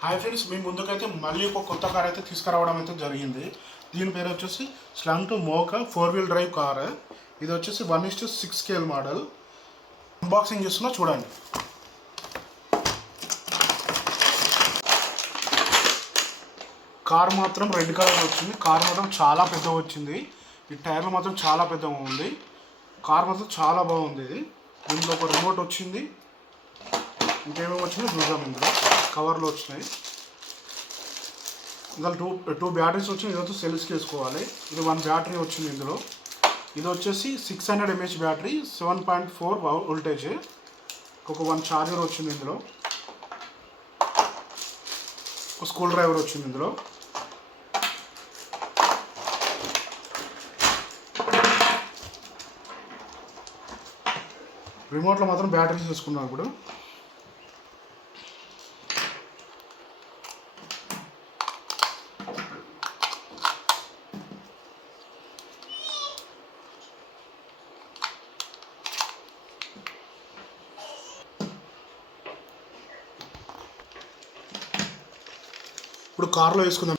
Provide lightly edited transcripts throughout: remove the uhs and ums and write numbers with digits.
Hi friends, మీ ముందుకైతే మళ్ళీ ఒక కొత్త కార్ అయితే తీసుకురావడం అయితే జరిగింది. దీని పేరు వచ్చేసి స్లంట్ మోకా 4 వీల్ డ్రైవ్ కార్. ఇది వచ్చేసి 1:6 స్కేల్ మోడల్. అన్బాక్సింగ్ చేస్తున్నా చూడండి. కార్ మాత్రం రెడ్ కలర్ వచ్చింది. కార్ మాత్రం చాలా పెద్దగా వచ్చింది. ఈ టైర్లు మాత్రం చాలా పెద్దగా ఉంది. కార్ మాత్రం చాలా బాగుంది. ఇది దీంట్లో ఒక రిమోట్ వచ్చింది. ఇంకేమేమి వచ్చినాయి చూద్దాం. ఇందులో కవర్లు వచ్చినాయి. ఇందులో టూ బ్యాటరీస్ వచ్చినాయి. ఇది వచ్చి సెల్స్కి వేసుకోవాలి. ఇది 1 బ్యాటరీ వచ్చింది ఇందులో. ఇది వచ్చేసి 600 mAh బ్యాటరీ, 7.4 వోల్టేజ్. ఒక 1 ఛార్జర్ వచ్చింది ఇందులో. ఒక స్క్రూ డ్రైవర్ వచ్చింది ఇందులో. రిమోట్లో మాత్రం బ్యాటరీస్ తీసుకున్నాం. ఇప్పుడు కార్లో వేసుకుందాం.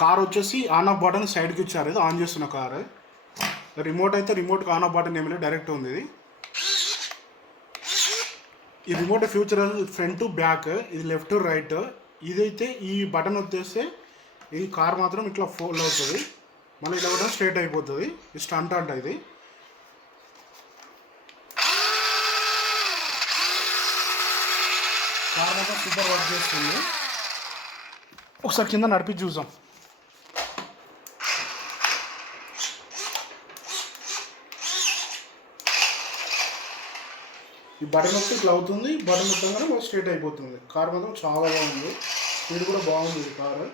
కార్ వచ్చేసి ఆన్ ఆఫ్ బటన్ సైడ్కి ఇచ్చారు. ఇది ఆన్ చేస్తున్న కారు. రిమోట్ అయితే రిమోట్కి ఆన్ ఆఫ్ బటన్ ఏమి లేదు, డైరెక్ట్ ఉంది. ఇది ఈ రిమోట్ ఫ్యూచర్ ఫ్రంట్ బ్యాక్, ఇది లెఫ్ట్ రైట్. ఇదైతే ఈ బటన్ వచ్చేస్తే ఈ కార్ మాత్రం ఇట్లా ఫోల్డ్ అవుతుంది. మళ్ళీ ఇలా కూడా స్ట్రైట్ అయిపోతుంది. ఇది స్టంట్ అంట. ఇది కార్ మాత్రం సూపర్ వర్క్ చేస్తుంది. ఒకసారి కింద నడిపి చూసాం. ఈ బటన్ వస్తే ఇట్లా అవుతుంది. బటన్ మొత్తంగానే స్ట్రైట్ అయిపోతుంది. కార్ మాత్రం చాలా బాగుంది. స్పీడ్ కూడా బాగుంది ఈ కారు.